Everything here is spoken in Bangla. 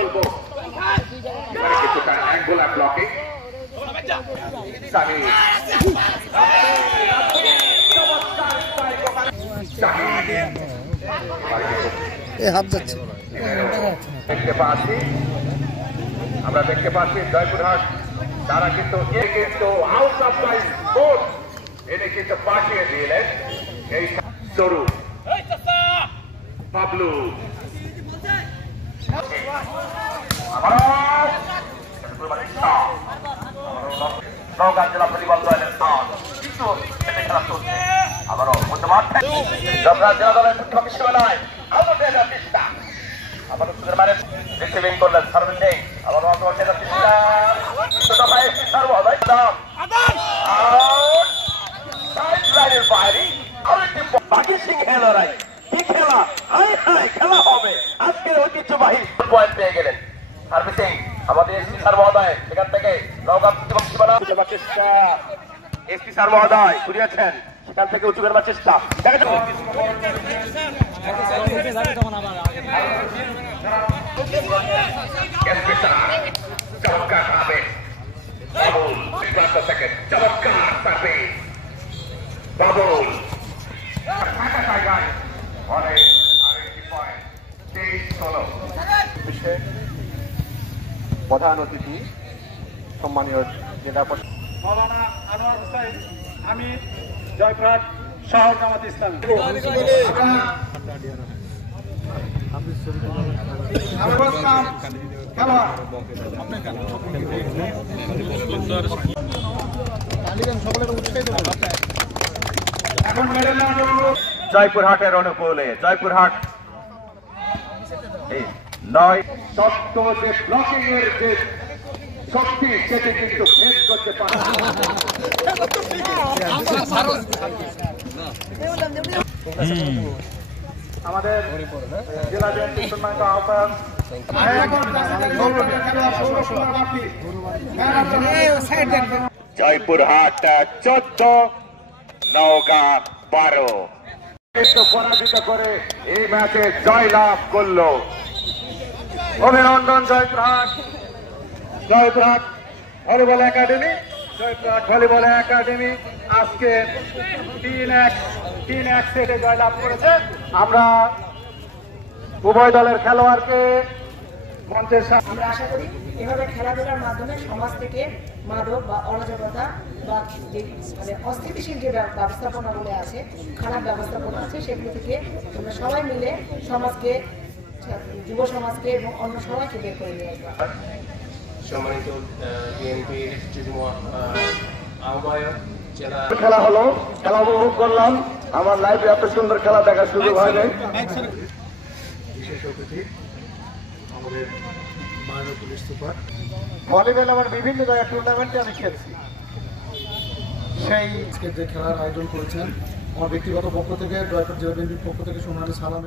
বলবো কিছুটা অ্যাঙ্গুলার ব্লকিং আমরা দেখতে পাচ্ছি জয়পুরহাট তারা কিন্তু আউট অফ বোর্ড এনে কিন্তু পাঠিয়ে দিলেন এই সরু পাবলু নওগাঁ জেলা ভলিবল দলের খেলা চলছে আবারও জগন্নাথ জেলা দলের বিশ্ববেলায় চেষ্টা আবার মানে রিসিভিং করলেন সার্ভিস নেই আবার বাকি সিংহে লড়াই কি খেলা খেলা হবে আজকের ঐতিহ্যবাহী পয়েন্ট পেয়ে গেলেন সার্ভিসিং আমাদের এসপি স্যার মহোদয় সেখান থেকে নওগাঁ চেষ্টা এসপি স্যার মহোদয় ঘুরিয়েছেন সেখান থেকে উঁচু করবার চেষ্টা চমৎকার হবে চমৎকার পাবে বাবুল ফাঁকা জায়গায় অনেক আরেকটি পয়েন্ট 23-16 প্রধান অতিথি সম্মানীয় জেলা মৌলানা আনোয়ার হোসেন আমি জয়পুরহাট শহর জামাত ইসলামী জয়পুরহাটের অনুকূলে জয়পুরহাট নয় তত্ত্ব যে ব্লকিং এর যে শক্তি সেটি কিন্তু ভেদ করতে পারে আমাদের জেলা বিএনপি সম্মানিত আহ্বায়ক জয়পুরহাট 14 নওগাঁ 12 পরাজিত করে এই ম্যাচে জয়লাভ করলো অভিনন্দন Joypurhat volleyball academy Joypurhat volleyball academy আজকে 3-1 সেটে জয়লাভ করেছে আমরা উভয় দলের খেলোয়াড়কে মঞ্চের সামনে আমরা আশা করি এভাবে খেলাধুলার মাধ্যমে সমাজ থেকে মাদক বা অরাজকতা বা যে মানে অস্থিতিশীল যে ব্যবস্থাপনাগুলো আছে খারাপ ব্যবস্থাপনা আছে সেগুলো থেকে আমরা সবাই মিলে সমাজকে যুব সমাজকে এবং অন্য সবাইকে বের করে নিয়ে আসবো। সম্মানিত বিএনপির যুগ্ম আহ্বায়ক জেলা খেলা হলো খেলা উপভোগ করলাম আমার লাইভে এত সুন্দর খেলা দেখার সুযোগ হয়নি বিশেষ অতিথি আমাদের মাননীয় পুলিশ সুপার ভলিবল আমার বিভিন্ন জায়গায় টুর্নামেন্টে আমি খেলছি সেই যে খেলার আয়োজন করেছেন আমার ব্যক্তিগত পক্ষ থেকে জয়পুর জেলা বিএনপির পক্ষ থেকে সম্মানিত সালাম